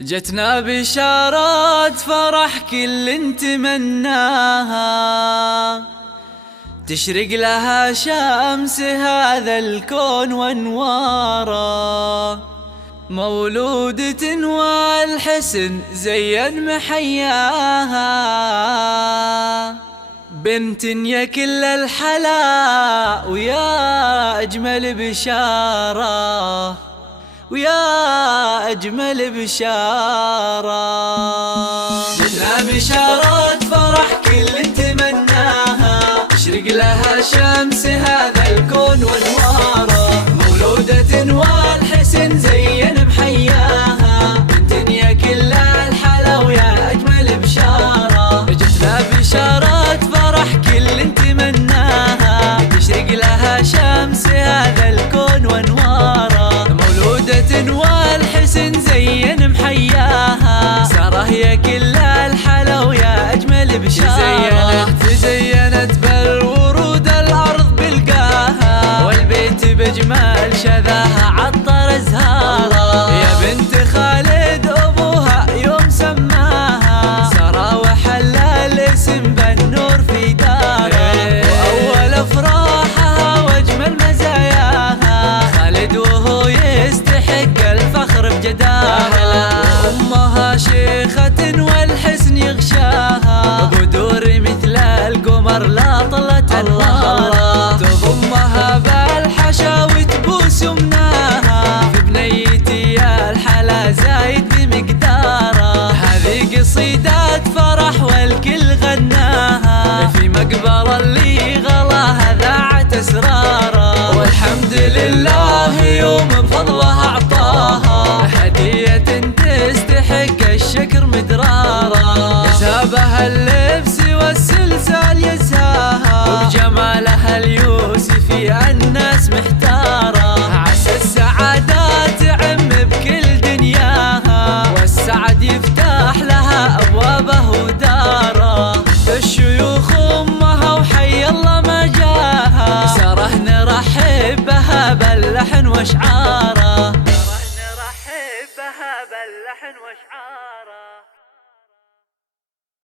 جتنا بشارات فرح كل نتمناها، تشرق لها شمس هذا الكون وانواره، مولودة والحسن زين محياها، بنت يا كل الحلا ويا أجمل بشارة، ويا أجمل بشارة. جتنا بشارات فرح كل نتمناها، تشرق لها شمس هذا الكون وانواره، مولودة والحسن زين بحياها، بنت يا كل الحلا ويا أجمل بشارة. جتنا بشارات فرح كل نتمناها، تشرق لها شمس هذا الكون وانواره، والحسن زين محياها، ساره يا كل الحلا ويا أجمل بشارة. تزينت بالورود الأرض بلقاها، والبيت بجمال شذاها عطر أزهاره، يا بنت خالد أبوها يوم سماها، ساره وحل الاسم بالنور في داره، وأول أفراحها وأجمل مزاياها، خالد وهو يستحق الفخر بجداها، أمها شيخة والحسن يغشاها، بدور مثل القمر لا طلت أنواره، تضمها بالحشا وتبوس يمناها، في بنيتي يا الحلا زايد بمقداره، هذه قصيدة فرح والكل غناها، في مقبرة اللي غلاها ذاعت أسراره، والحمد لله يوم بفضلها أعطاها، هدية تستحق الشكر مدرارا، يسابها اللبس والسلسال يزهاها، وبجمالها اليوسفي الناس محتارة، عسى السعادة تعم بكل دنياها، والسعد يفتح لها أبوابه وداره، الشيوخ أمها وحي الله ما جاها، ساره نرحب بها باللحن واشعار.